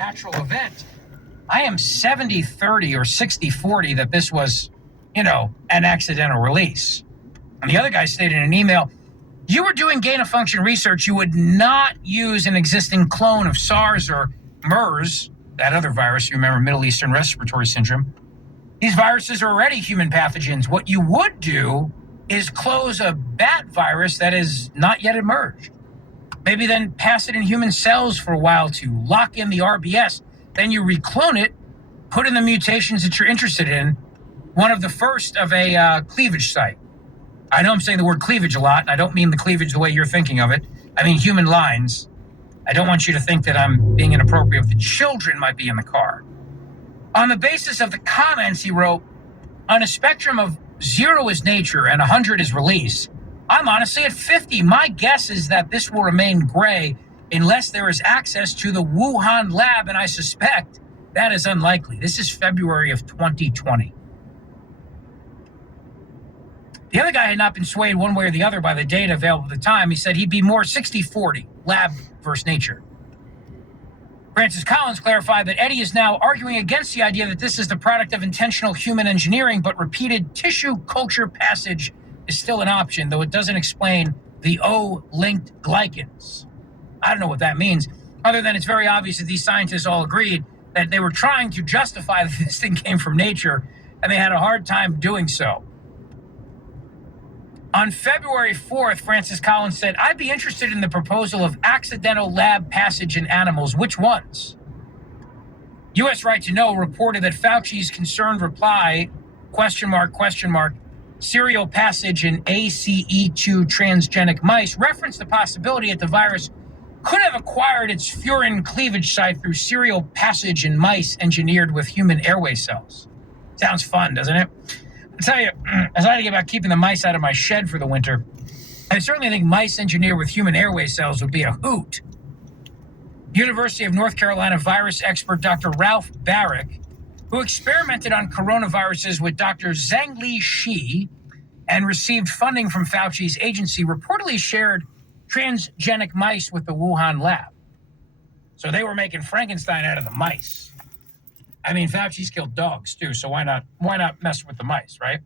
natural event. I am 70-30 or 60-40 that this was, an accidental release. And the other guy stated in an email, you were doing gain-of-function research, you would not use an existing clone of SARS or MERS, that other virus, you remember, Middle Eastern Respiratory Syndrome. These viruses are already human pathogens. What you would do is close a bat virus that has not yet emerged. Maybe then pass it in human cells for a while to lock in the RBS. Then you reclone it, put in the mutations that you're interested in, one of the first of a cleavage site. I know I'm saying the word cleavage a lot, and I don't mean the cleavage the way you're thinking of it. I mean human lines. I don't want you to think that I'm being inappropriate. The children might be in the car. On the basis of the comments, he wrote, on a spectrum of 0 is nature and 100 is release, I'm honestly at 50. My guess is that this will remain gray unless there is access to the Wuhan lab, and I suspect that is unlikely. This is February of 2020. The other guy had not been swayed one way or the other by the data available at the time. He said he'd be more 60-40, lab versus nature. Francis Collins clarified that Eddie is now arguing against the idea that this is the product of intentional human engineering, but repeated tissue culture passage is still an option, though it doesn't explain the O-linked glycans. I don't know what that means, other than it's very obvious that these scientists all agreed that they were trying to justify that this thing came from nature, and they had a hard time doing so. On February 4th, Francis Collins said, I'd be interested in the proposal of accidental lab passage in animals. Which ones? U.S. Right to Know reported that Fauci's concerned reply, question mark, serial passage in ACE2 transgenic mice, referenced the possibility that the virus could have acquired its furin cleavage site through serial passage in mice engineered with human airway cells. Sounds fun, doesn't it? I tell you, as I think about keeping the mice out of my shed for the winter, I certainly think mice engineered with human airway cells would be a hoot. University of North Carolina virus expert Dr. Ralph Barrick, who experimented on coronaviruses with Dr. Zhengli Shi and received funding from Fauci's agency, reportedly shared transgenic mice with the Wuhan lab. So they were making Frankenstein out of the mice. I mean, Fauci's killed dogs too, so why not mess with the mice, right?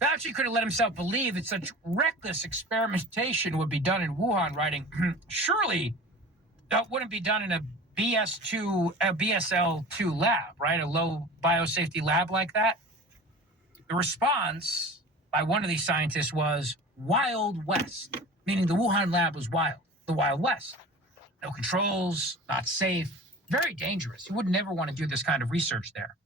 Fauci could have let himself believe that such reckless experimentation would be done in Wuhan, writing, surely that wouldn't be done in a BSL-2 lab, right? A low biosafety lab like that. The response by one of these scientists was Wild West, meaning the Wuhan lab was wild, the Wild West. No controls, not safe, very dangerous. You would never want to do this kind of research there.